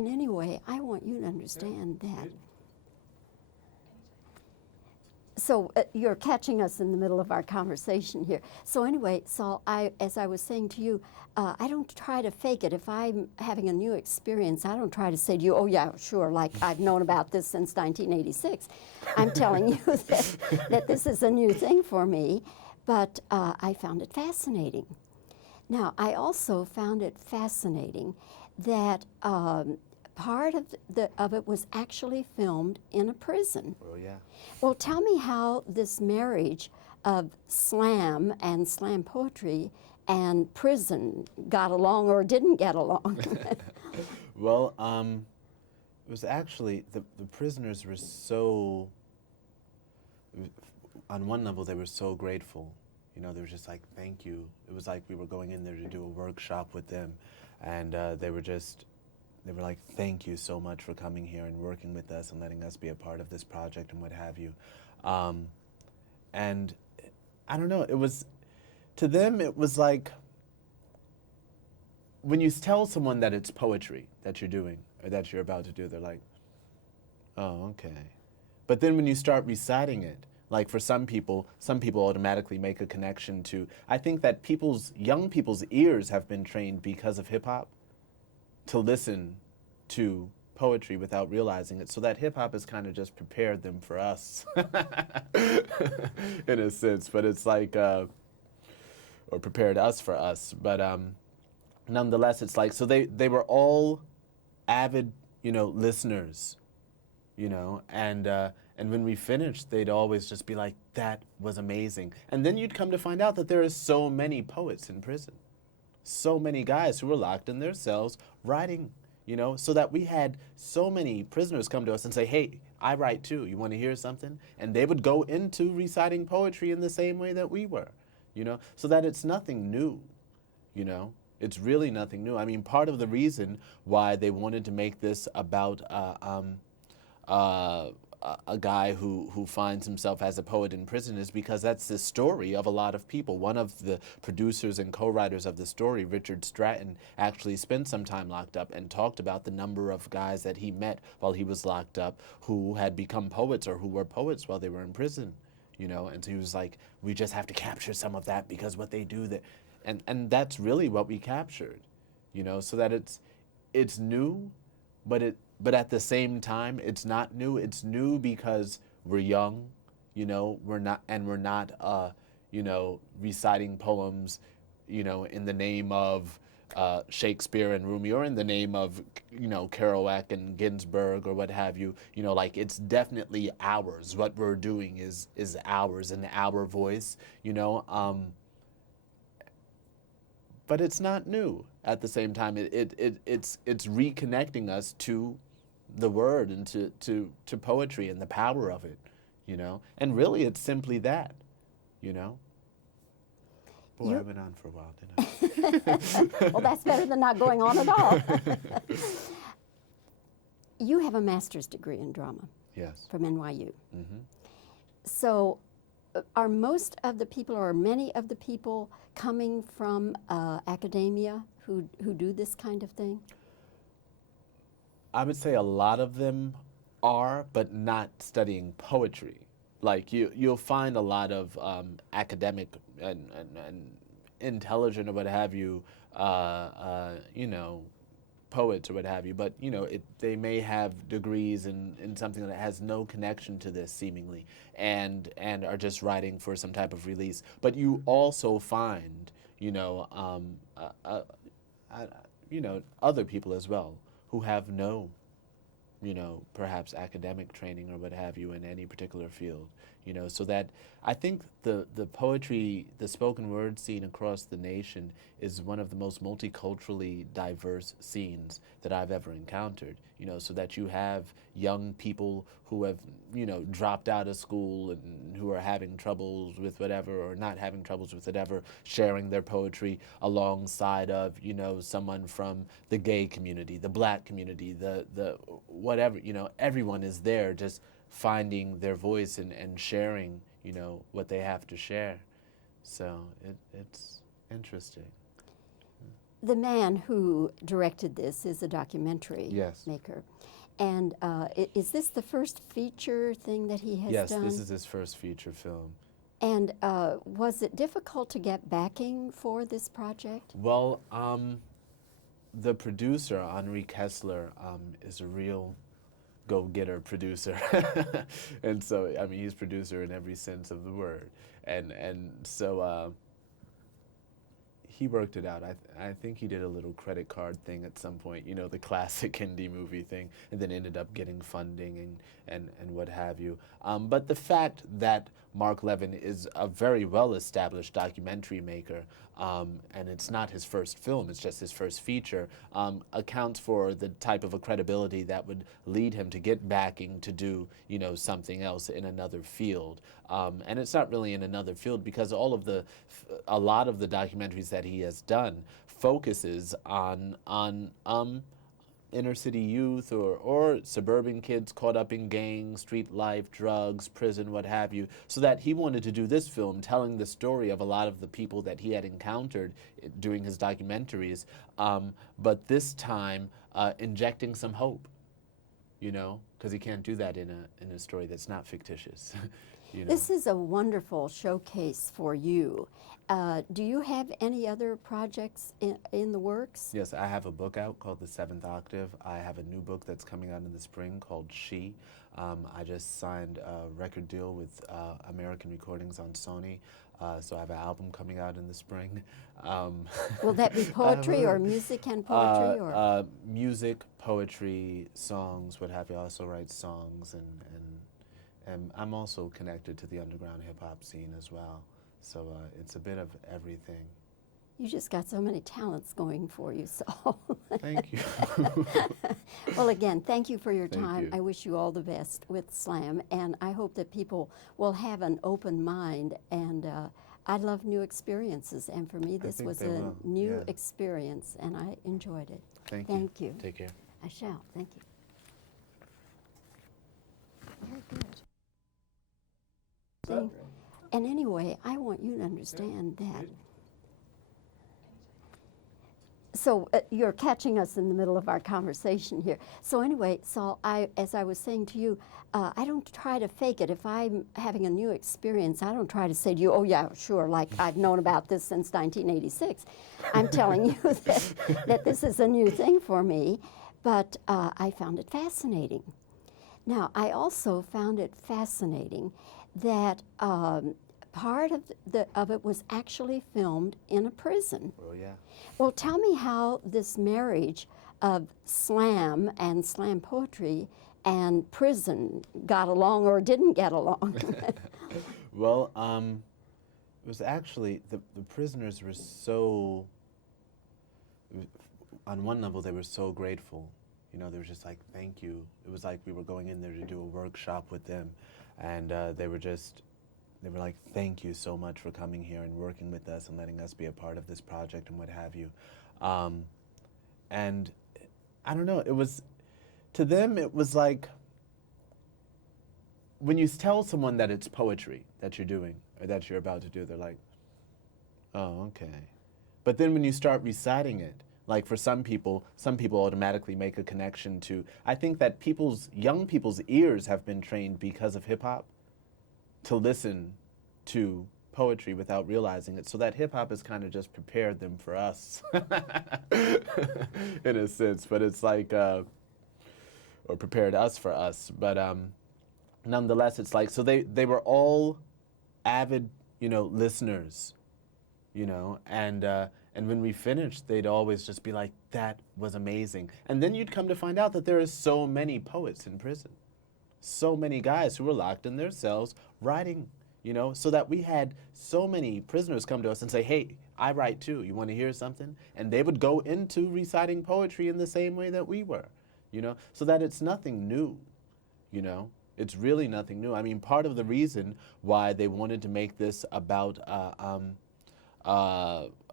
And anyway, I want you to understand that. So you're catching us in the middle of our conversation here. So anyway, Saul, as I was saying to you, I don't try to fake it. If I'm having a new experience, I don't try to say to you, oh yeah, sure, like I've known about this since 1986. I'm telling you that this is a new thing for me, but I found it fascinating. Now, I also found it fascinating that part of it was actually filmed in a prison. Oh, yeah. Well, tell me how this marriage of slam and slam poetry and prison got along or didn't get along. Well, it was actually, the prisoners were so, on one level, they were so grateful. You know, they were just like, thank you. It was like we were going in there to do a workshop with them, and they were like, thank you so much for coming here and working with us and letting us be a part of this project and what have you. And I don't know, it was, to them, it was like, when you tell someone that it's poetry that you're doing or that you're about to do, they're like, oh, okay. But then when you start reciting it, like for some people automatically make a connection to, I think that young people's ears have been trained because of hip hop to listen to poetry without realizing it. So that hip hop has kind of just prepared them for us in a sense, but it's like, or prepared us for us. But nonetheless, it's like, so they were all avid, listeners, and when we finished, they'd always just be like, that was amazing. And then you'd come to find out that there are so many poets in prison. So many guys who were locked in their cells writing, so that we had so many prisoners come to us and say, hey, I write too, you want to hear something? And they would go into reciting poetry in the same way that we were, so that it's nothing new, It's really nothing new. I mean, part of the reason why they wanted to make this about a guy who finds himself as a poet in prison is because that's the story of a lot of people. One of the producers and co-writers of the story, Richard Stratton, actually spent some time locked up and talked about the number of guys that he met while he was locked up who had become poets or who were poets while they were in prison, And so he was like, we just have to capture some of that because what they do that, and that's really what we captured, so that it's new, but at the same time, it's not new. It's new because we're young, we're not, reciting poems, in the name of Shakespeare and Rumi or in the name of, Kerouac and Ginsberg or what have you. Like it's definitely ours. What we're doing is ours in our voice, but it's not new. At the same time, it's reconnecting us to the word and to poetry and the power of it, And really, it's simply that, Boy, I went on for a while, didn't I? Well, that's better than not going on at all. You have a master's degree in drama. Yes. From NYU. Mm-hmm. So are most of the people or many of the people coming from academia who do this kind of thing? I would say a lot of them are, but not studying poetry. Like you'll find a lot of academic and intelligent or what have you, poets or what have you, but they may have degrees in something that has no connection to this seemingly, and are just writing for some type of release. But you also find other people as well who have no perhaps academic training or what have you in any particular field, so that I think the poetry, the spoken word scene across the nation is one of the most multiculturally diverse scenes that I've ever encountered, so that you have young people who have, dropped out of school and who are having troubles with whatever or not having troubles with whatever, sharing their poetry alongside of, someone from the gay community, the black community, the whatever, everyone is there just finding their voice and sharing, what they have to share. So it's interesting. The man who directed this is a documentary Yes. maker. And is this the first feature thing that he has Yes, done? this is his first feature film. And was it difficult to get backing for this project? Well, the producer, Henri Kessler, is a real go-getter producer. And so, I mean, he's producer in every sense of the word. And so he worked it out. I think he did a little credit card thing at some point, you know, the classic indie movie thing, and then ended up getting funding and what have you. But the fact that Mark Levin is a very well-established documentary maker, and it's not his first film, it's just his first feature, accounts for the type of a credibility that would lead him to get backing to do, you know, something else in another field. And it's not really in another field because a lot of the documentaries that he has done focuses on inner city youth or suburban kids caught up in gangs, street life, drugs, prison, what have you, so that he wanted to do this film telling the story of a lot of the people that he had encountered doing his documentaries, but this time injecting some hope, you know, because he can't do that in a story that's not fictitious. You know? This is a wonderful showcase for you. Do you have any other projects in the works? Yes, I have a book out called The Seventh Octave. I have a new book that's coming out in the spring called She. I just signed a record deal with American Recordings on Sony, so I have an album coming out in the spring. Will that be poetry or music and poetry? Or? Music, poetry, songs, what have you. I also write songs, and I'm also connected to the underground hip-hop scene as well. So it's a bit of everything. You just got so many talents going for you, Saul. Thank you. Well, again, thank you for your Thank time. you. I wish you all the best with Slam, and I hope that people will have an open mind. And I love new experiences, and for me, this think was they a will, new yeah. experience, and I enjoyed it. Thank you. Thank you. Take care. I shall. Thank you. Very good. And anyway, I want you to understand that. So you're catching us in the middle of our conversation here. So anyway, Saul, as I was saying to you, I don't try to fake it. If I'm having a new experience, I don't try to say to you, oh yeah, sure, like I've known about this since 1986. I'm telling you that this is a new thing for me, but I found it fascinating. Now, I also found it fascinating that part of it was actually filmed in a prison. Oh, yeah. Well, tell me how this marriage of slam and slam poetry and prison got along or didn't get along. Well, it was actually, the prisoners were so, on one level, they were so grateful. You know, they were just like, thank you. It was like we were going in there to do a workshop with them. And they were like, thank you so much for coming here and working with us and letting us be a part of this project and what have you. And I don't know, it was, to them, it was like, when you tell someone that it's poetry that you're doing or that you're about to do, they're like, oh, okay. But then when you start reciting it, like for some people automatically make a connection to, I think that young people's ears have been trained because of hip hop to listen to poetry without realizing it, so that hip hop has kind of just prepared them for us in a sense, but it's like, or prepared us for us, but nonetheless, it's like, so they were all avid, you know, listeners, you know, and when we finished, they'd always just be like, that was amazing. And then you'd come to find out that there are so many poets in prison. So many guys who were locked in their cells writing, you know, so that we had so many prisoners come to us and say, hey, I write too. You want to hear something? And they would go into reciting poetry in the same way that we were, you know, so that it's nothing new, you know. It's really nothing new. I mean, part of the reason why they wanted to make this about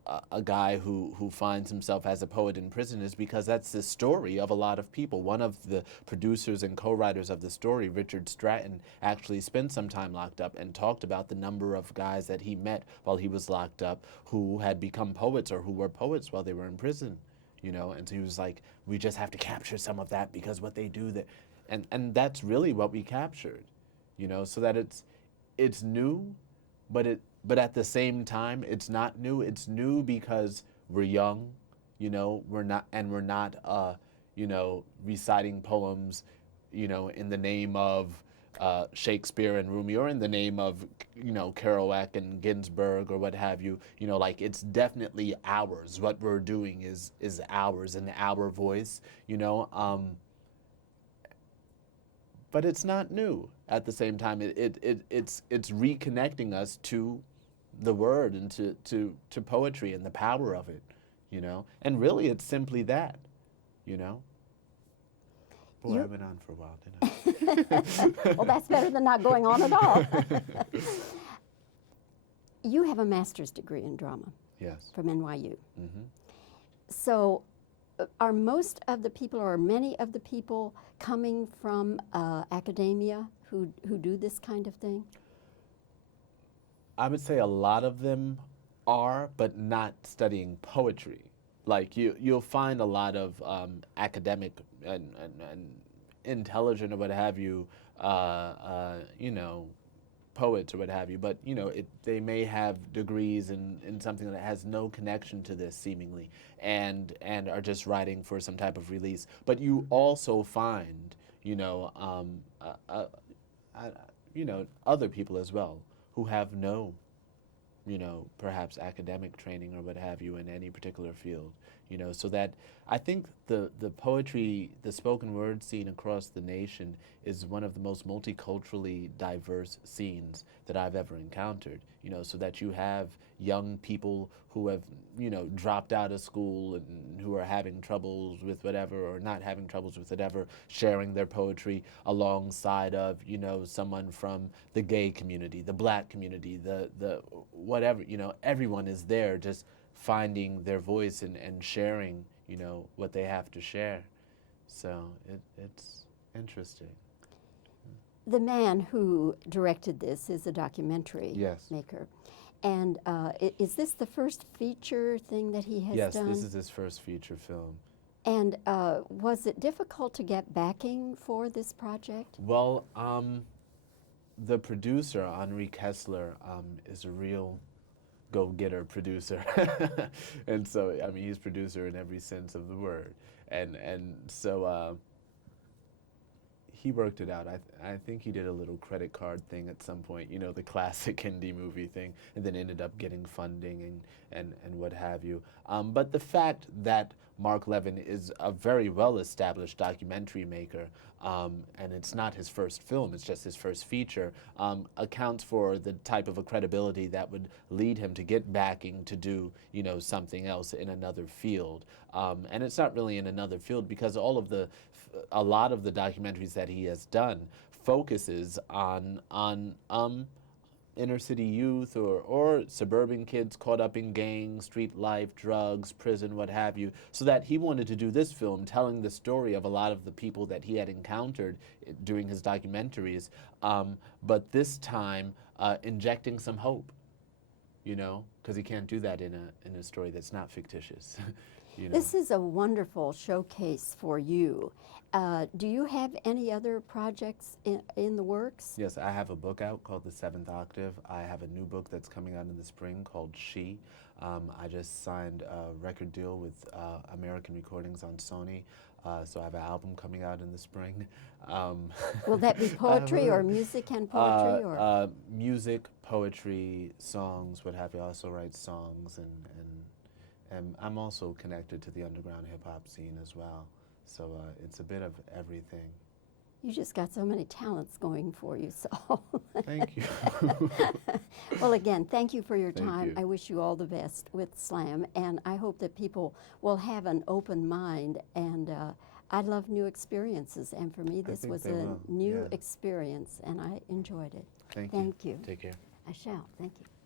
a guy who finds himself as a poet in prison is because that's the story of a lot of people. One of the producers and co-writers of the story, Richard Stratton, actually spent some time locked up and talked about the number of guys that he met while he was locked up who had become poets or who were poets while they were in prison. And so he was like, we just have to capture some of that because what they do that, and that's really what we captured, so that it's new, but at the same time it's not new. It's new because we're young, we're not reciting poems, in the name of Shakespeare and Rumi, or in the name of, Kerouac and Ginsberg or what have you. Like, it's definitely ours. What we're doing is ours in our voice, but it's not new. At the same time, it's reconnecting us to the word and to poetry and the power of it, and really it's simply that, Boy, I went on for a while, didn't I? Well, that's better than not going on at all. You have a master's degree in drama. Yes. From NYU. Mm-hmm. So are most of the people, or many of the people, coming from academia who do this kind of thing? I would say a lot of them are, but not studying poetry. Like, you'll find a lot of academic and intelligent or what have you, poets or what have you, but they may have degrees in something that has no connection to this seemingly, and are just writing for some type of release. But you also find other people as well who have no perhaps academic training or what have you in any particular field, so that I think the poetry, the spoken word scene across the nation is one of the most multiculturally diverse scenes that I've ever encountered, so that you have young people who have, dropped out of school and who are having troubles with whatever, or not having troubles with whatever, sharing their poetry alongside of, someone from the gay community, the black community, the whatever, everyone is there just finding their voice and sharing, what they have to share. So it's interesting. The man who directed this is a documentary maker. And is this the first feature thing that he has done? Yes, this is his first feature film. And was it difficult to get backing for this project? Well, the producer, Henri Kessler, is a real go-getter producer. And so, he's producer in every sense of the word. And so he worked it out. I think he did a little credit card thing at some point, the classic indie movie thing, and then ended up getting funding and what have you. But the fact that Mark Levin is a very well-established documentary maker, and it's not his first film, it's just his first feature, accounts for the type of a credibility that would lead him to get backing to do, something else in another field. And it's not really in another field because a lot of the documentaries that he has done focuses on inner city youth or suburban kids caught up in gangs, street life, drugs, prison, what have you, so that he wanted to do this film telling the story of a lot of the people that he had encountered doing his documentaries, but this time injecting some hope, because he can't do that in a story that's not fictitious. This is a wonderful showcase for you. Do you have any other projects in the works? Yes, I have a book out called The Seventh Octave. I have a new book that's coming out in the spring called She. I just signed a record deal with American Recordings on Sony, so I have an album coming out in the spring. Will that be poetry or music and poetry? Or? Music, poetry, songs, what have you. I also write songs, and I'm also connected to the underground hip-hop scene as well. So it's a bit of everything. You just got so many talents going for you, Saul. Thank you. Well, again, thank you for your Thank time. you. I wish you all the best with Slam, and I hope that people will have an open mind. And I love new experiences, and for me, this was a new experience, and I enjoyed it. Thank you. Take care. I shall. Thank you.